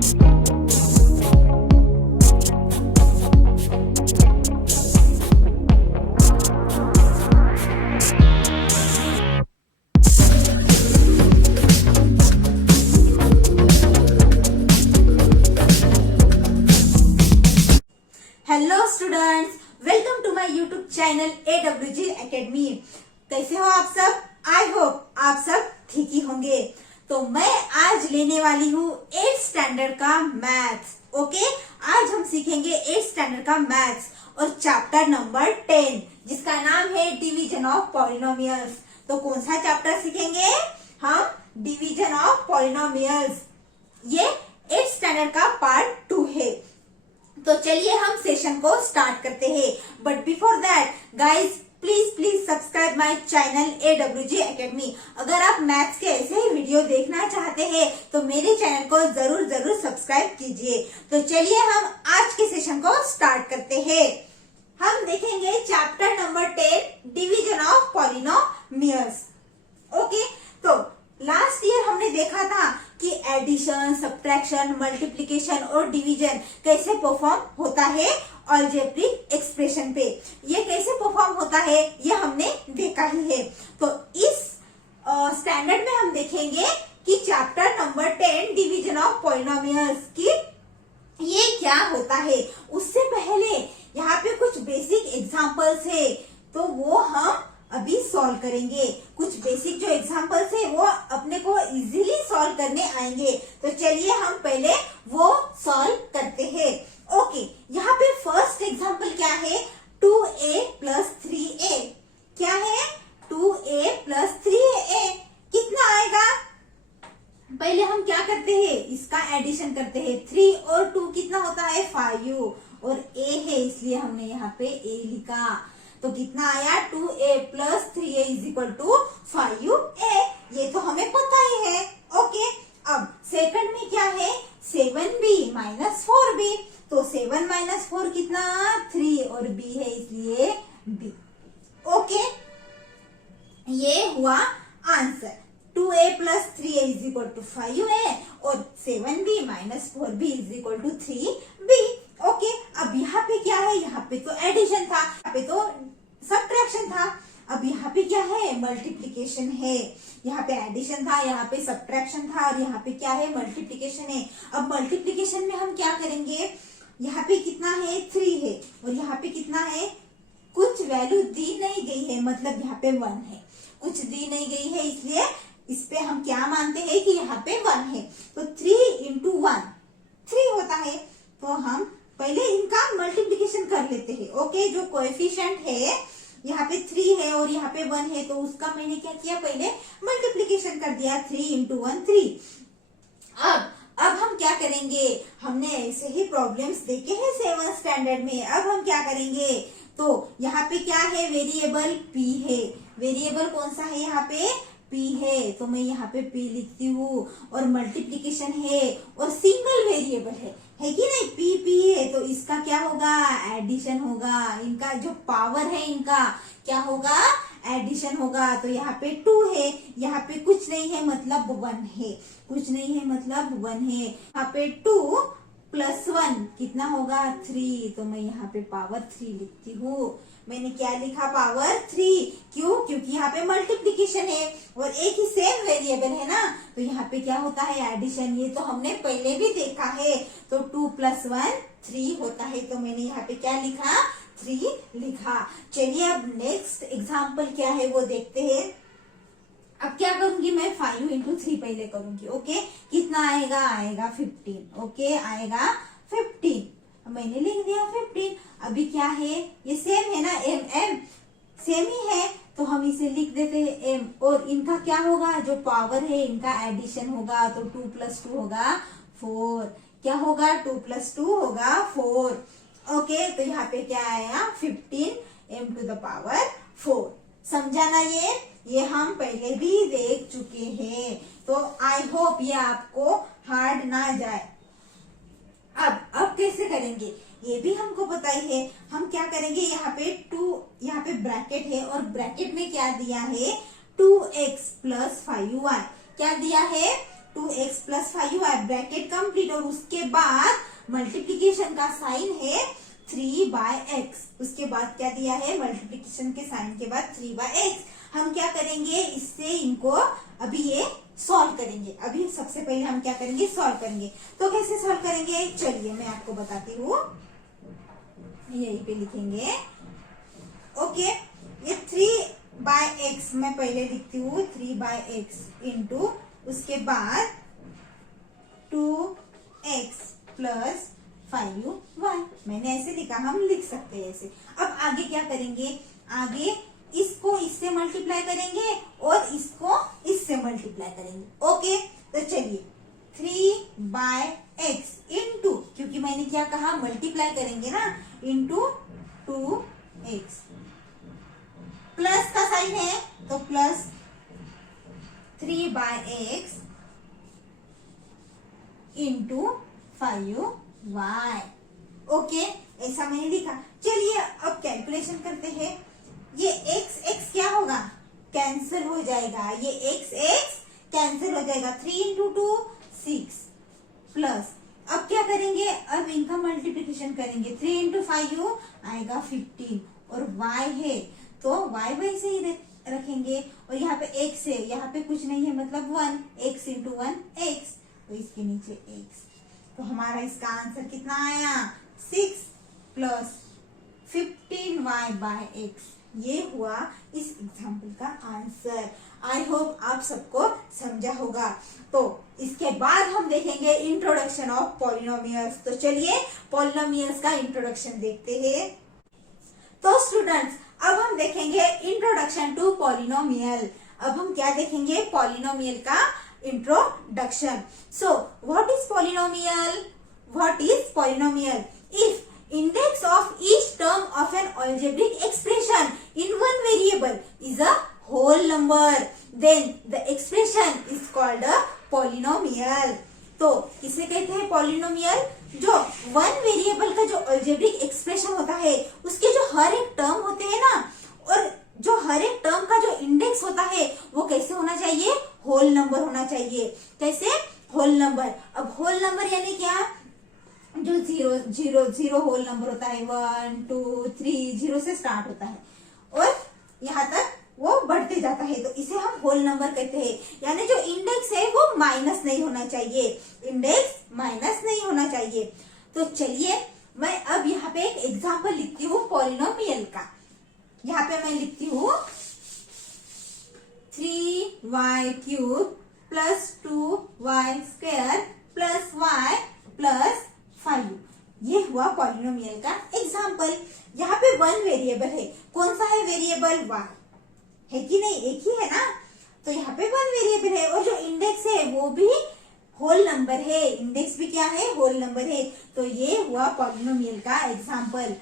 Hello students, welcome to my YouTube channel AWG academy. कैसे हो आप सब? आई होप आप सब ठीक ही होंगे। तो मैं आज लेने वाली हूँ 8th स्टैंडर्ड का मैथ्स। ओके, आज हम सीखेंगे 8th स्टैंडर्ड का मैथ्स और चैप्टर नंबर 10 जिसका नाम है डिवीजन ऑफ पॉलिनोमियल्स। तो कौन सा चैप्टर सीखेंगे हम? Division of polynomials. ये 8th स्टैंडर्ड का पार्ट 2 है। तो चलिए हम सेशन को स्टार्ट करते हैं। But before that guys, please subscribe my channel AWG academy. अगर आप मैथ्स के ऐसे ही वीडियो देखना चाहते हैं तो मेरे चैनल को जरूर सब्सक्राइब कीजिए। तो चलिए हम आज के सेशन को स्टार्ट करते हैं। हम देखेंगे chapter number 10 division of polynomials. Okay, तो लास्ट ईयर हमने देखा था कि एडिशन, सब्ट्रैक्शन, मल्टीप्लिकेशन और डिवीजन कैसे परफॉर्म होता है अलजेब्रिक एक्सप्रेशन पे। ये कैसे परफॉर्म होता है ये हमने देखा ही है। तो इस स्टैंडर्ड में हम देखेंगे कि chapter number 10 division of polynomials की ये क्या होता है। उससे पहले यहाँ पे कुछ बेसिक एग्जांपल्स है, तो वो हम अभी सॉल्व करेंगे। कुछ बेसिक जो एग्जांपल्स है वो अपने को इजीली सॉल्व करने आएंगे। तो चलिए हम पहले वो सॉल्व करते हैं। ओके, यहाँ पे फर्स्ट एग्जांपल क्या है? 2a plus 3a। क्या है? 2a प्लस 3a कितना आएगा? पहले हम क्या करते हैं? इसका एडिशन करते हैं। 3 और 2 कितना होता है? 5 और a है इसलिए हमने यहाँ पे a लिखा। तो कितना आया? 2a plus 3a is equal to 5a। ये तो हमें पता ही है। ओके, अब सेकंड में क्या है? 7b minus 4b। तो 7 माइनस 4 कितना? 3 और b है इसलिए b। ओके, ये हुआ answer. 2a plus 3a is equal to 5a और 7b minus 4b is equal to 3b। Okay, अब यहाँ पे क्या है? यहाँ पे तो एडिशन था, यहाँ पे तो सब्ट्रैक्शन था। अब यहाँ पे क्या है? मल्टीप्लिकेशन है। यहाँ पे एडिशन था, यहाँ पे सब्ट्रैक्शन था और यहाँ पे क्या है? मल्टीप्लिकेशन है। अब मल्टीप्लिकेशन में हम क्या करेंगे? यहाँ पे कितना है? 3 है और यहाँ पे कितना है? कुछ वैल्यू दी नहीं गई है, मतलब यहाँ पे 1 है। कुछ दी नहीं गई है इसलिए इस पे हम क्या मानते हैं कि यहाँ पे 1 है। तो 3 इंटू 1 3 होता है। तो हम पहले इनका मल्टीप्लिकेशन कर लेते हैं। ओके, जो कोएफिशिएंट है यहाँ पे 3 है और यहाँ पे 1 है, तो उसका मैंने क्या किया? पहले मल्टीप्लिकेशन कर दिया। 3 इंटू 1 3। अब हम क्या करेंगे? हमने ऐसे ही प्रॉब्लम्स देखे हैं 7th स्टैंडर्ड में। अब हम क्या करेंगे? तो यहाँ पे क्या है? वेरिएबल p है। वेरिएबल कौन सा है? यहाँ पे p है, तो मैं यहाँ पे p लिखती हूँ। और मल्टीप्लिकेशन है और सिंगल वेरिएबल है कि नहीं? p है, तो इसका क्या होगा? एडिशन होगा। इनका जो पावर है इनका क्या होगा? एडिशन होगा। तो यहाँ पे 2 है, यहाँ पे कुछ नहीं है मतलब 1 है। कुछ नहीं है मतलब 1 है। यहाँ पे 2 प्लस 1 कितना होगा? 3। तो मैं यहाँ पे पावर 3 लिखती हूँ। मैंने क्या लिखा? पावर 3। क्यों? क्योंकि यहाँ पे मल्टीप्लिकेशन है और एक ही सेम वेरिएबल है ना, तो यहाँ पे क्या होता है? एडिशन। ये तो हमने पहले भी देखा है। तो 2 प्लस 1 3 होता है, तो मैंने यहाँ पे क्या लिखा? 3 लिखा। चलिए अब नेक्स्ट एग्जाम्पल क्या है वो देखते हैं। अब क्या करूंगी मैं? 5 इंटू 3 पहले करूंगी। ओके, कितना आएगा? आएगा 15। ओके, आएगा 15। मैंने लिख दिया 15। अभी क्या है? ये सेम है ना, m सेम ही है, तो हम इसे लिख देते हैं m। और इनका क्या होगा? जो पावर है इनका एडिशन होगा। तो 2 प्लस 2 होगा 4। क्या होगा? 2 प्लस 2 होगा 4। ओके, तो यहाँ पे क्या आया? 15 m टू द पावर 4। समझा ना? ये हम पहले भी देख चुके हैं, तो आई होप ये आपको हार्ड ना जाए। अब कैसे करेंगे ये भी हमको पता ही है। हम क्या करेंगे? यहाँ पे 2, यहाँ पे ब्रैकेट है और ब्रैकेट में क्या दिया है? 2x plus 5y। क्या दिया है? 2x plus 5y bracket complete, और उसके बाद मल्टीप्लीकेशन का साइन है 3/x। उसके बाद क्या दिया है, मल्टीप्लीकेशन के साइन के बाद 3/x। हम क्या करेंगे, इससे इनको अभी ये सॉल्व करेंगे। अभी सबसे पहले हम क्या करेंगे, सॉल्व करेंगे। तो कैसे सॉल्व करेंगे, चलिए मैं आपको बताती हूँ। यहीं पे लिखेंगे। ओके, ये 3/x मैं पहले लिखती हूँ, 3/x इंटू उसके बाद 2x प्लस 5y। मैंने ऐसे लिखा, हम लिख सकते हैं ऐसे। अब आगे क्या करेंगे, आगे इसको इससे मल्टीप्लाई करेंगे और इसको इससे मल्टीप्लाई करेंगे। ओके, तो चलिए 3/x इंटू, क्योंकि मैंने क्या कहा, मल्टीप्लाई करेंगे ना, इंटू 2x प्लस का साइन है तो plus 3/x into 5y। Okay, ऐसा मैंने लिखा। चलिए अब कैलकुलेशन करते हैं। ये x क्या होगा, कैंसिल हो जाएगा। ये x कैंसिल हो जाएगा। 3 इंटू 2 6 प्लस, अब क्या करेंगे, अब इनका मल्टीप्लिकेशन करेंगे। 3 इंटू 5 आएगा 15, और y है तो y वैसे ही रखेंगे, और यहाँ पे x है, यहाँ पे कुछ नहीं है मतलब 1, x इंटू 1 x, तो इसके नीचे x। तो हमारा इसका आंसर कितना आया, 6 प्लस 15y/x। ये हुआ इस एग्जाम्पल का आंसर। आई होप आप सबको समझा होगा। तो इसके बाद हम देखेंगे इंट्रोडक्शन ऑफ पॉलिनोमियल्स। तो चलिए पॉलिनोमियल्स का इंट्रोडक्शन देखते हैं। तो स्टूडेंट्स, अब हम देखेंगे इंट्रोडक्शन टू पॉलिनोमियल। अब हम क्या देखेंगे, पॉलिनोमियल का introduction. So what is polynomial, what is polynomial? If index of each term of an algebraic expression in one variable is a whole number, then the expression is called a polynomial। तो किसे कहते हैं polynomial? जो one variable का जो algebraic expression होता है, उसके जो हर एक टर्म होते हैं ना, और जो हर एक टर्म का जो इंडेक्स होता है वो कैसे होना चाहिए, होल नंबर होना चाहिए। कैसे, होल नंबर। अब होल नंबर यानी क्या, जो 0 होल नंबर होता है, 1 2 3 0 से स्टार्ट होता है और यहाँ तक वो बढ़ते जाता है, तो इसे हम होल नंबर कहते हैं। यानी जो इंडेक्स है वो माइनस नहीं होना चाहिए, इंडेक्स माइनस नहीं होना चाहिए। तो चलिए मैं अब यहाँ पे एक एग्जांपल लिखती हूँ पॉलिनोमियल का। यहाँ पे मैं लिखती हूँ 3y³ plus 2y² plus y plus 5। ये हुआ पॉलिनोमियल का एग्जाम्पल। यहाँ पे वन वेरिएबल है, कौन सा है वेरिएबल, y है कि नहीं, एक ही है ना। तो यहाँ पे वन वेरिएबल है, और जो इंडेक्स है वो भी होल नंबर है, इंडेक्स भी क्या है, होल नंबर है। तो ये हुआ पॉलिनोमियल का एग्जाम्पल।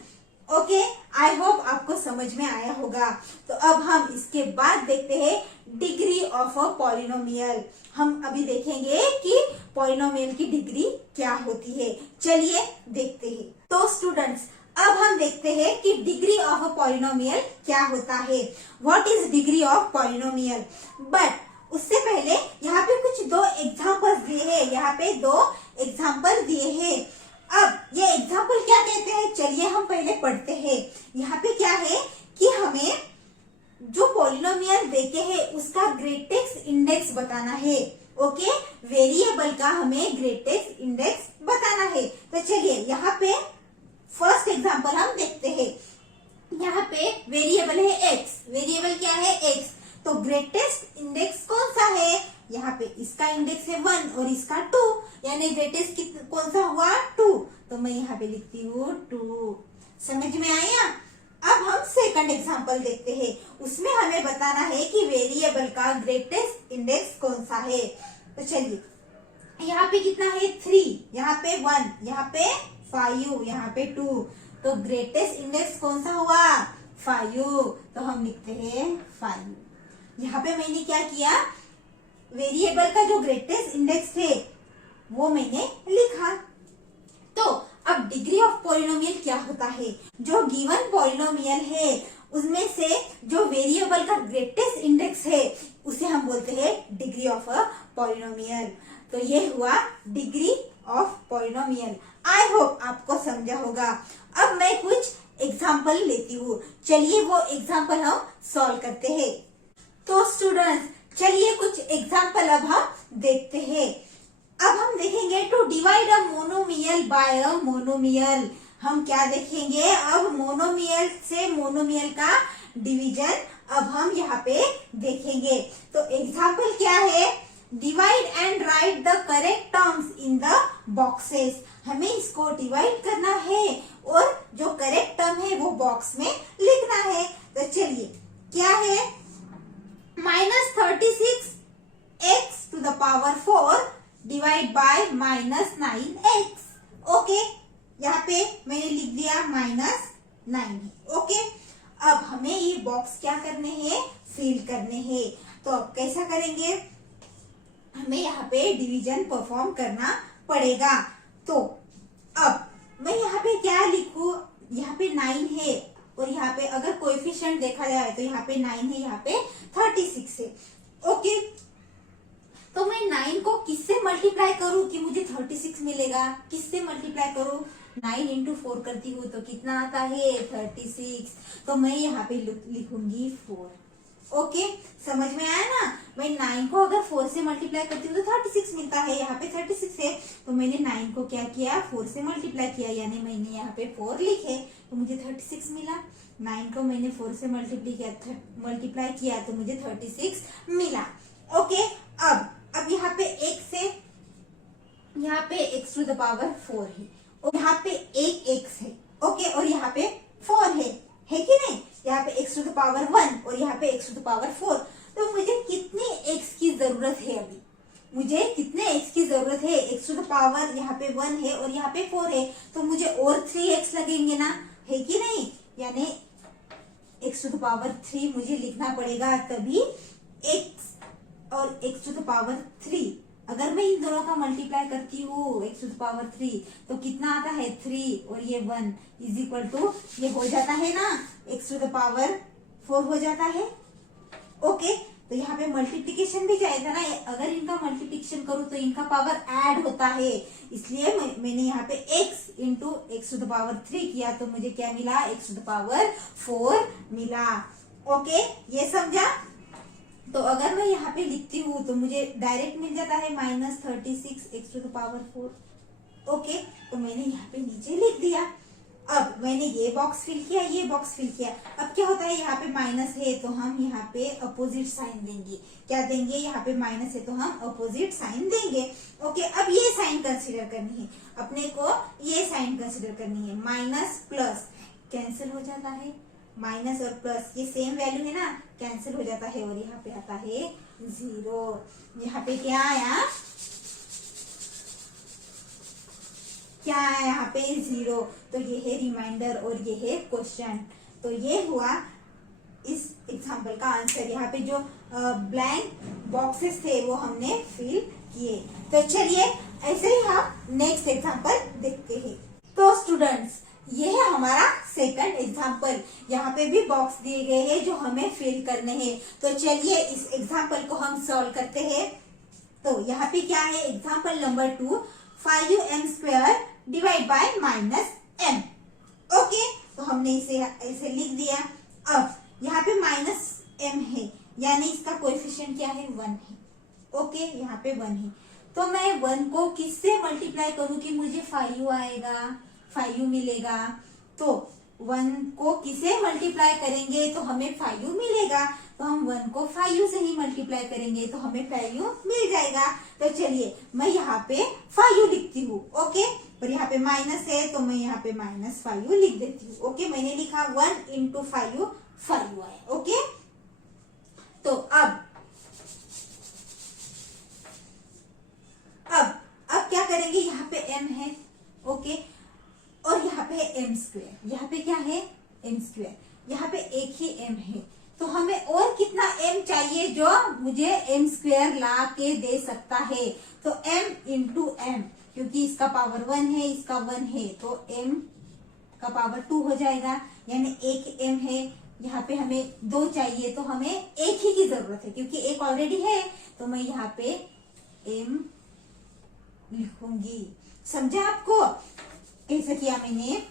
ओके, आई होप आपको समझ में आया होगा। तो अब हम इसके बाद देखते हैं डिग्री ऑफ अ पॉलिनोमियल। हम अभी देखेंगे कि पॉलिनोमियल की डिग्री क्या होती है। चलिए देखते हैं। तो स्टूडेंट्स, अब हम देखते हैं कि डिग्री ऑफ अ पॉलिनोमियल क्या होता है, what is degree of polynomial. But उससे पहले यहाँ पे कुछ दो एग्जाम्पल्स दिए हैं, यहाँ पे दो एग्जाम्पल दिए हैं। अब ये एग्जाम्पल क्या कहते हैं, चलिए हम पहले पढ़ते हैं। यहाँ पे क्या है कि हमें जो पॉलिनोमियल देते हैं उसका ग्रेटेस्ट इंडेक्स बताना है। ओके, वेरिएबल का हमें ग्रेटेस्ट इंडेक्स बताना है। तो चलिए यहाँ पे फर्स्ट एग्जाम्पल हम देखते हैं। यहाँ पे वेरिएबल है x, वेरिएबल क्या है x, तो ग्रेटेस्ट इंडेक्स कौन सा है, यहाँ पे इसका इंडेक्स है 1 और इसका 2, यानी ग्रेटेस्ट कौन सा हुआ 2। तो मैं यहाँ पे लिखती हूँ 2। समझ में आया। अब हम सेकंड एग्जांपल देखते हैं, उसमें हमें बताना है कि वेरिएबल का ग्रेटेस्ट इंडेक्स कौन सा है। तो चलिए यहाँ पे कितना है 3, यहाँ पे 1, यहाँ पे 5, यहाँ पे 2, तो ग्रेटेस्ट इंडेक्स कौन सा हुआ 5। तो हम लिखते हैं 5। यहाँ पे मैंने क्या किया, वेरिएबल का जो ग्रेटेस्ट इंडेक्स थे वो मैंने लिखा। तो अब डिग्री ऑफ पॉलिनोमियल क्या होता है, जो गिवन पॉलिनोमियल है उसमें से जो वेरिएबल का ग्रेटेस्ट इंडेक्स है उसे हम बोलते हैं डिग्री ऑफ अ पॉलिनोमियल। तो ये हुआ degree of polynomial. I hope आपको समझा होगा। अब मैं कुछ एग्जाम्पल लेती हूँ, चलिए वो एग्जाम्पल हम सॉल्व करते हैं। तो स्टूडेंट्स चलिए कुछ एग्जाम्पल अब हम देखते हैं। अब हम देखेंगे to divide a monomial by a monomial. हम क्या देखेंगे, अब मोनोमियल से मोनोमियल का डिवीजन अब हम यहाँ पे देखेंगे। तो एग्जाम्पल क्या है, divide and right the correct terms in the boxes. हमें इसको डिवाइड करना है और जो करेक्ट टर्म है वो बॉक्स में लिखना है। तो चलिए क्या है, -36x⁴ divide by -9x। Okay, यहाँ पे मैंने लिख दिया -9। ओके, अब हमें ये बॉक्स क्या करने हैं, फिल करने हैं। तो अब कैसा करेंगे, हमें यहाँ पे डिवीजन परफॉर्म करना पड़ेगा। तो अब मैं यहाँ पे क्या लिखूं, यहाँ पे 9 है और यहाँ पे अगर कोएफिशिएंट देखा जाए तो यहाँ पे 9 है, यहाँ पे 36 है। ओके, तो मैं 9 को किससे मल्टीप्लाई करूं कि मुझे 36 मिलेगा, किससे मल्टीप्लाई करूं, 9 इंटू 4 करती हूँ तो कितना आता है 36। तो मैं यहाँ पे लिखूंगी 4। ओके, समझ में आया ना। मैं 9 को अगर 4 से मल्टीप्लाई करती हूँ तो 36 मिलता है, यहाँ पे 36 है। तो मैंने 9 को क्या किया, 4 से मल्टीप्लाई किया, यानी मैंने यहाँ पे 4 लिखे तो मुझे 36 मिला। 9 को मैंने 4 से मल्टीप्लाई किया तो मुझे 36 मिला। ओके, अब यहाँ पे एक से यहाँ पे x⁴ है और यहाँ पे एक x है। ओके, और यहाँ पे 4 है कि नहीं, यहाँ पे x⁴ और यहाँ पे x⁴। तो मुझे कितने x की जरूरत है, अभी मुझे कितने x की जरूरत है, x⁴ यहाँ पे 1 है और यहाँ पे 4 है, तो मुझे और 3x लगेंगे ना, है कि नहीं, यानी x⁴ मुझे लिखना पड़ेगा, तभी x और x⁴ अगर मैं इन दोनों का मल्टीप्लाई करती हूँ x⁴ तो कितना आता है 3 और ये 1 इज इक्वल टू, ये हो जाता है ना x⁴ हो जाता है। ओके, तो यहाँ पे मल्टीप्लिकेशन भी जाएगा ना, अगर इनका मल्टीप्लिकेशन करूँ तो इनका पावर ऐड होता है, इसलिए मैंने यहाँ पे x इंटू x⁴ किया तो मुझे क्या मिला, x⁴ मिला। ओके, ये समझा। तो अगर मैं यहाँ पे लिखती हूँ तो मुझे डायरेक्ट मिल जाता है -36 x⁴। ओके, तो मैंने यहाँ पे नीचे लिख दिया। अब मैंने ये बॉक्स फिल किया, ये बॉक्स फिल किया। अब क्या होता है, यहाँ पे माइनस है तो हम यहाँ पे अपोजिट साइन देंगे। क्या देंगे, यहाँ पे माइनस है तो हम अपोजिट साइन देंगे। ओके, अब ये साइन कंसीडर करनी है अपने को, ये साइन कंसीडर करनी है। माइनस प्लस कैंसिल हो जाता है, माइनस और प्लस ये सेम वैल्यू है ना, कैंसिल हो जाता है और यहाँ पे आता है 0। यहाँ पे क्या आया, क्या आया यहाँ पे 0। तो ये है रिमाइंडर और ये है क्वेश्चन। तो ये हुआ इस एग्जाम्पल का आंसर। यहाँ पे जो ब्लैंक बॉक्सेस थे वो हमने फिल किए। तो चलिए ऐसे ही हम नेक्स्ट एग्जाम्पल देखते हैं। तो स्टूडेंट्स ये है हमारा सेकंड एग्जाम्पल। यहाँ पे भी बॉक्स दिए गए हैं जो हमें फिल करने हैं। तो चलिए इस एग्जाम्पल को हम सॉल्व करते हैं। तो यहाँ पे क्या है, example number 2, 5m² divide by -m। Okay, तो हमने इसे ऐसे लिख दिया। अब यहाँ पे -m है, यानी इसका कोएफिशिएंट क्या है, 1 है। ओके, यहाँ पे 1 है, तो मैं 1 को किससे मल्टीप्लाई करूँ कि मुझे 5 आएगा, 5 मिलेगा। तो 1 को किसे मल्टीप्लाई करेंगे तो हमें 5 मिलेगा। तो हम 1 को 5 से ही मल्टीप्लाई करेंगे तो हमें 5 मिल जाएगा। तो चलिए मैं यहाँ पे 5 लिखती हूँ। ओके, और यहाँ पे माइनस है तो मैं यहाँ पे -5 लिख देती हूँ। ओके, मैंने लिखा 1 इंटू 5 आया। ओके, तो अब क्या करेंगे, यहाँ पे m है। ओके, और यहाँ पे है m², यहाँ पे क्या है m², यहाँ पे एक ही m है। तो हमें और कितना m चाहिए जो मुझे m² ला के दे सकता है। तो m इंटू m, क्योंकि इसका पावर 1 है, इसका 1 है, तो m का पावर 2 हो जाएगा, यानी एक m है। यहाँ पे हमें 2 चाहिए तो हमें एक ही की जरूरत है, क्योंकि एक ऑलरेडी है। तो मैं यहाँ पे m लिखूंगी। समझा आपको कैसे किया मैंने?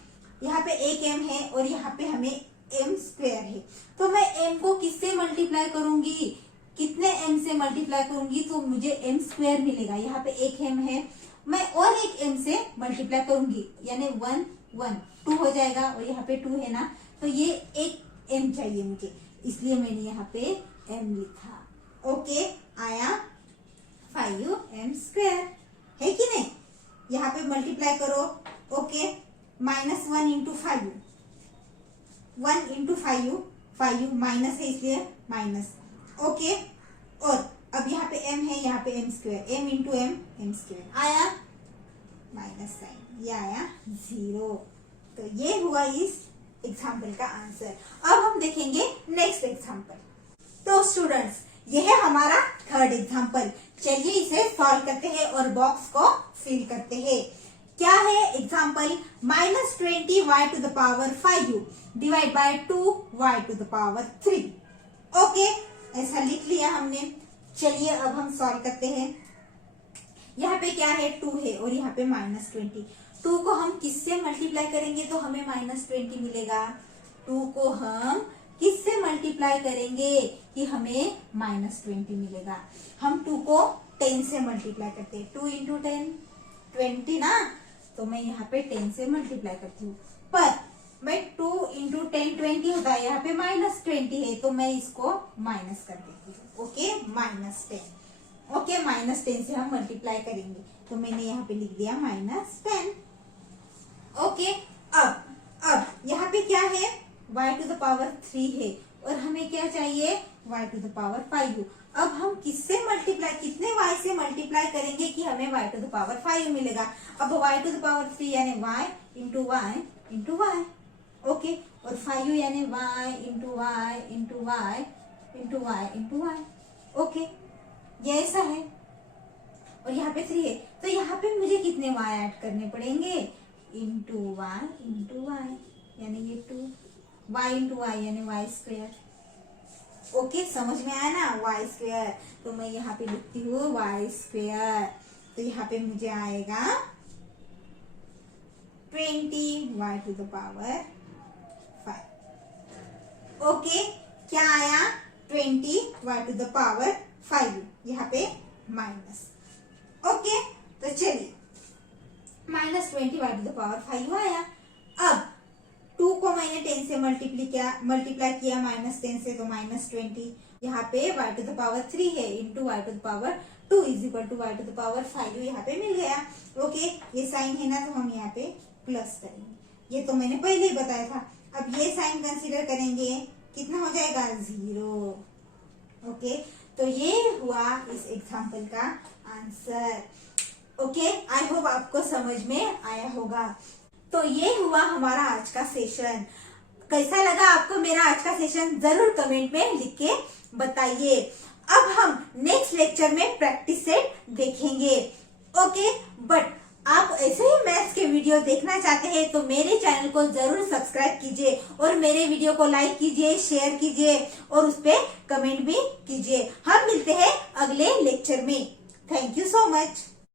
यहाँ पे एक m है और यहाँ पे हमें m स्क्वायर है, तो मैं m को किससे मल्टीप्लाई करूंगी, कितने m से मल्टीप्लाई करूंगी तो मुझे m स्क्वायर मिलेगा। यहाँ पे एक m है, मैं और एक m से मल्टीप्लाई करूंगी यानी 1 1 2 हो जाएगा, और यहाँ पे 2 है ना, तो ये एक m चाहिए मुझे, इसलिए मैंने यहाँ पे m लिखा। ओके, आया 5m स्क्वायर, है कि नहीं? यहाँ पे मल्टीप्लाई करो। ओके, -1 इंटू 5, 1 इंटू 5 माइनस है इसलिए माइनस। ओके, और अब यहाँ पे m है, यहाँ पे m square, m into m square, आया माइनस साइन, ये आया 0। तो ये हुआ इस एग्जाम्पल का आंसर। अब हम देखेंगे नेक्स्ट एग्जाम्पल। तो स्टूडेंट्स, ये है हमारा थर्ड एग्जाम्पल। चलिए इसे सॉल्व करते हैं और बॉक्स को फिल करते हैं। क्या है example? -20y to the power 5u divide by 2y to the power 3। Okay, ऐसा लिख लिया हमने। चलिए अब हम सॉल्व करते हैं। यहाँ पे क्या है? 2 है और यहाँ पे -20। 2 को हम किससे मल्टीप्लाई करेंगे तो हमें -20 मिलेगा। 2 को हम किससे मल्टीप्लाई करेंगे कि हमें -20 मिलेगा? हम 2 को 10 से मल्टीप्लाई करते हैं। 2 इंटू 10 20 ना, तो मैं यहाँ पे 10 से मल्टीप्लाई करती हूँ। पर मैं 2 इंटू 10 20 होता है, यहाँ पे -20 है, तो मैं इसको माइनस कर देती हूँ। ओके, -10। ओके, -10 से हम मल्टीप्लाई करेंगे, तो मैंने यहाँ पे लिख दिया -10। ओके, अब यहाँ पे क्या है? y टू द पावर 3 है और हमें क्या चाहिए? y to the power 5। अब हम किससे मल्टीप्लाई, कितने y से मल्टीप्लाई करेंगे कि हमें y टू द पावर 5 मिलेगा? अब y टू द पावर 3 यानी y into y into y। Okay, और 5 यानी y into y into y into y into y। Okay, ये ऐसा है और यहाँ पे 3 है, तो यहाँ पे मुझे कितने y ऐड करने पड़ेंगे? इंटू y यानी ये 2, y इंटू y यानी y स्क्वायर। ओके, समझ में आया ना? y स्क्वायर, तो मैं यहाँ पे लिखती हूँ y स्क्वायर, तो यहाँ पे मुझे आएगा 20y to the power 5। Okay, क्या आया? 20y टू द पावर 5, यहाँ पे माइनस। ओके, तो चलिए -20y टू द पावर 5 आया। अब 2 को मैंने 10 से मल्टीप्लाई किया -10 से, तो -20। यहाँ पे y टू द पावर 3 है into y to the power 2 is equal to y to the power 5 यहाँ पे मिल गया। ओके, ये साइन है ना, तो हम यहाँ पे प्लस करेंगे। ये तो मैंने पहले ही बताया था। अब ये साइन कंसीडर करेंगे, कितना हो जाएगा? 0। ओके, तो ये हुआ इस एग्जाम्पल का आंसर। ओके, आई होप आपको समझ में आया होगा। तो ये हुआ हमारा आज का सेशन। कैसा लगा आपको मेरा आज का सेशन? जरूर कमेंट में लिख के बताइए। अब हम नेक्स्ट लेक्चर में प्रैक्टिस सेट देखेंगे। ओके, बट आप ऐसे ही मैथ्स के वीडियो देखना चाहते हैं तो मेरे चैनल को जरूर सब्सक्राइब कीजिए और मेरे वीडियो को लाइक कीजिए, शेयर कीजिए और उस पे कमेंट भी कीजिए। हम मिलते हैं अगले लेक्चर में। Thank you so much.